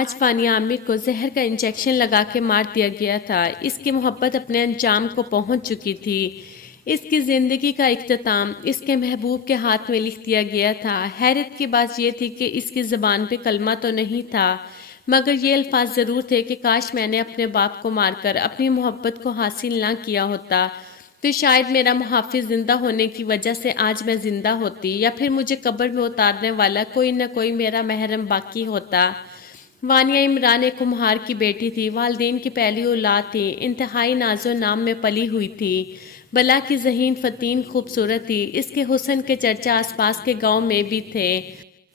آج وانیا عامر کو زہر کا انجیکشن لگا کے مار دیا گیا تھا۔ اس کی محبت اپنے انجام کو پہنچ چکی تھی۔ اس کی زندگی کا اختتام اس کے محبوب کے ہاتھ میں لکھ دیا گیا تھا۔ حیرت کی بات یہ تھی کہ اس کی زبان پہ کلمہ تو نہیں تھا، مگر یہ الفاظ ضرور تھے کہ کاش میں نے اپنے باپ کو مار کر اپنی محبت کو حاصل نہ کیا ہوتا تو شاید میرا محافظ زندہ ہونے کی وجہ سے آج میں زندہ ہوتی، یا پھر مجھے قبر میں اتارنے والا کوئی نہ کوئی میرا محرم باقی ہوتا۔ وانیا عمران ایک کمہار کی بیٹی تھی، والدین کی پہلی اولاد تھی، انتہائی ناز و نام میں پلی ہوئی تھی، بلا کی ذہین فتین خوبصورت تھی۔ اس کے حسن کے چرچا آس پاس کے گاؤں میں بھی تھے۔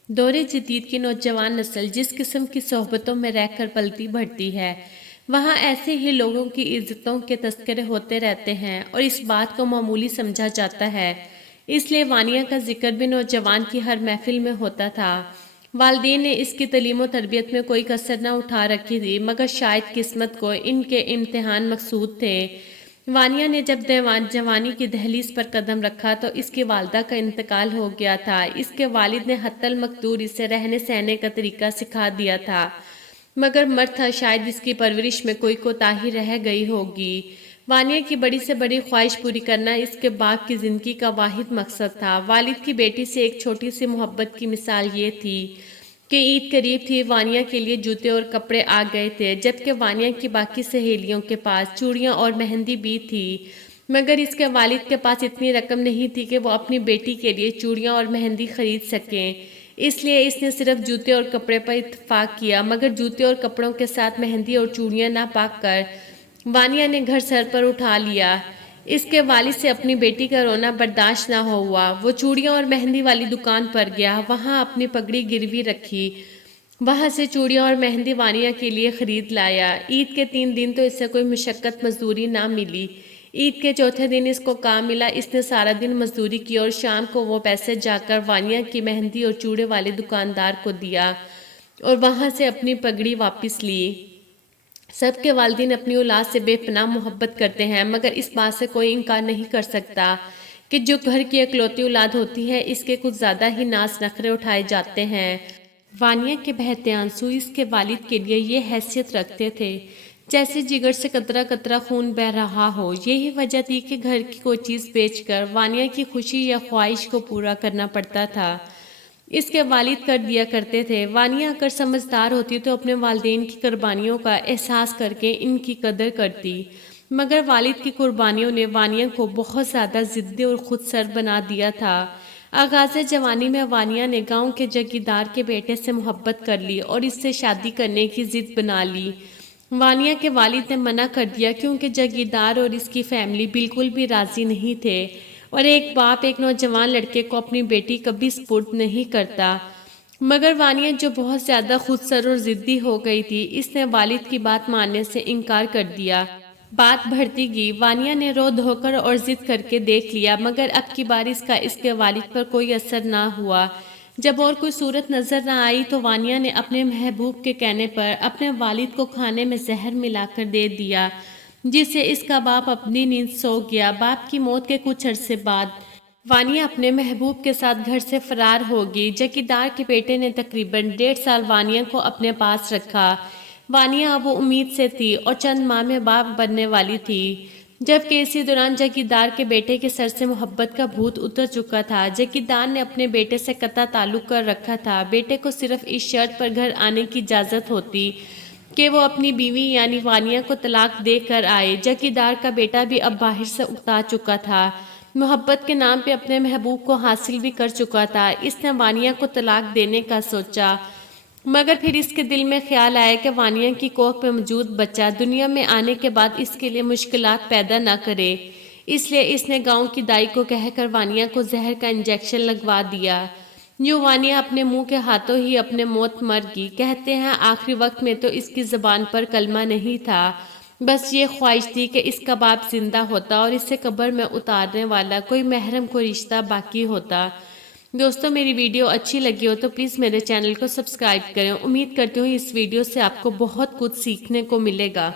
دور جدید کی نوجوان نسل جس قسم کی صحبتوں میں رہ کر پلتی بڑھتی ہے، وہاں ایسے ہی لوگوں کی عزتوں کے تذکرے ہوتے رہتے ہیں اور اس بات کو معمولی سمجھا جاتا ہے۔ اس لیے وانیا کا ذکر بھی نوجوان کی ہر محفل میں ہوتا تھا۔ والدین نے اس کی تعلیم و تربیت میں کوئی کسر نہ اٹھا رکھی تھی، مگر شاید قسمت کو ان کے امتحان مقصود تھے۔ وانیا نے جب جوانی کی دہلیز پر قدم رکھا تو اس کی والدہ کا انتقال ہو گیا تھا۔ اس کے والد نے حتی المقدور اسے رہنے سہنے کا طریقہ سکھا دیا تھا، مگر مرد تھا، شاید اس کی پرورش میں کوئی کوتاہی رہ گئی ہوگی۔ وانیا کی بڑی سے بڑی خواہش پوری کرنا اس کے باپ کی زندگی کا واحد مقصد تھا۔ والد کی بیٹی سے ایک چھوٹی سی محبت کی مثال یہ تھی کہ عید قریب تھی، وانیا کے لیے جوتے اور کپڑے آ گئے تھے، جبکہ وانیا کی باقی سہیلیوں کے پاس چوڑیاں اور مہندی بھی تھی، مگر اس کے والد کے پاس اتنی رقم نہیں تھی کہ وہ اپنی بیٹی کے لیے چوڑیاں اور مہندی خرید سکیں۔ اس لیے اس نے صرف جوتے اور کپڑے پر اتفاق کیا، مگر جوتے اور کپڑوں کے ساتھ مہندی اور چوڑیاں نہ پا کر وانیا نے گھر سر پر اٹھا لیا۔ اس کے والد سے اپنی بیٹی کا رونا برداشت نہ ہوا۔ وہ چوڑیاں اور مہندی والی دکان پر گیا، وہاں اپنی پگڑی گروی رکھی، وہاں سے چوڑیاں اور مہندی وانیا کے لیے خرید لایا۔ عید کے 3 دن تو اس سے کوئی مشقت مزدوری نہ ملی۔ عید کے چوتھے دن اس کو کام ملا، اس نے سارا دن مزدوری کی اور شام کو وہ پیسے جا کر وانیا کی مہندی اور چوڑے والے دکاندار کو دیا اور وہاں سے اپنی پگڑی واپس لی۔ سب کے والدین اپنی اولاد سے بے پناہ محبت کرتے ہیں، مگر اس بات سے کوئی انکار نہیں کر سکتا کہ جو گھر کی اکلوتی اولاد ہوتی ہے، اس کے کچھ زیادہ ہی ناز نخرے اٹھائے جاتے ہیں۔ وانیا کے بہتے آنسو اس کے والد کے لیے یہ حیثیت رکھتے تھے جیسے جگر سے قطرہ قطرہ خون بہہ رہا ہو۔ یہی وجہ تھی کہ گھر کی کوئی چیز بیچ کر وانیا کی خوشی یا خواہش کو پورا کرنا پڑتا تھا۔ اس کے والد کر دیا کرتے تھے۔ وانیا اگر سمجھدار ہوتی تو اپنے والدین کی قربانیوں کا احساس کر کے ان کی قدر کرتی، مگر والد کی قربانیوں نے وانیا کو بہت زیادہ ضدی اور خود سر بنا دیا تھا۔ آغاز جوانی میں وانیا نے گاؤں کے جگیردار کے بیٹے سے محبت کر لی اور اس سے شادی کرنے کی ضد بنا لی۔ وانیا کے والد نے منع کر دیا کیونکہ جگیردار اور اس کی فیملی بالکل بھی راضی نہیں تھے، اور ایک باپ ایک نوجوان لڑکے کو اپنی بیٹی کبھی سپرد نہیں کرتا۔ مگر وانیا جو بہت زیادہ خود سر اور ضدی ہو گئی تھی، اس نے والد کی بات ماننے سے انکار کر دیا۔ بات بڑھتی گئی، وانیا نے رو دھو کر اور ضد کر کے دیکھ لیا، مگر اب کی بار اس کا اس کے والد پر کوئی اثر نہ ہوا۔ جب اور کوئی صورت نظر نہ آئی تو وانیا نے اپنے محبوب کے کہنے پر اپنے والد کو کھانے میں زہر ملا کر دے دیا، جس سے اس کا باپ اپنی نیند سو گیا۔ باپ کی موت کے کچھ عرصے بعد وانیا اپنے محبوب کے ساتھ گھر سے فرار ہوگی۔ جگیردار کے بیٹے نے تقریباً 1.5 سال وانیا کو اپنے پاس رکھا۔ وانیا اب امید سے تھی اور چند ماہ میں باپ بننے والی تھی، جبکہ اسی دوران جگیردار کے بیٹے کے سر سے محبت کا بھوت اتر چکا تھا۔ جگیردار نے اپنے بیٹے سے قطع تعلق کر رکھا تھا۔ بیٹے کو صرف اس شرط پر گھر آنے کی اجازت ہوتی کہ وہ اپنی بیوی یعنی وانیا کو طلاق دے کر آئے۔ جگیردار کا بیٹا بھی اب باہر سے اکتا چکا تھا، محبت کے نام پہ اپنے محبوب کو حاصل بھی کر چکا تھا۔ اس نے وانیا کو طلاق دینے کا سوچا، مگر پھر اس کے دل میں خیال آیا کہ وانیا کی کوکھ میں موجود بچہ دنیا میں آنے کے بعد اس کے لیے مشکلات پیدا نہ کرے۔ اس لیے اس نے گاؤں کی دائی کو کہہ کر وانیا کو زہر کا انجیکشن لگوا دیا۔ یوں وانیا اپنے منہ کے ہاتھوں ہی اپنے موت مر گئی۔ کہتے ہیں آخری وقت میں تو اس کی زبان پر کلمہ نہیں تھا، بس یہ خواہش تھی کہ اس کا باپ زندہ ہوتا اور اسے قبر میں اتارنے والا کوئی محرم کوئی رشتہ باقی ہوتا۔ دوستو میری ویڈیو اچھی لگی ہو تو پلیز میرے چینل کو سبسکرائب کریں۔ امید کرتی ہوں اس ویڈیو سے آپ کو بہت کچھ سیکھنے کو ملے گا۔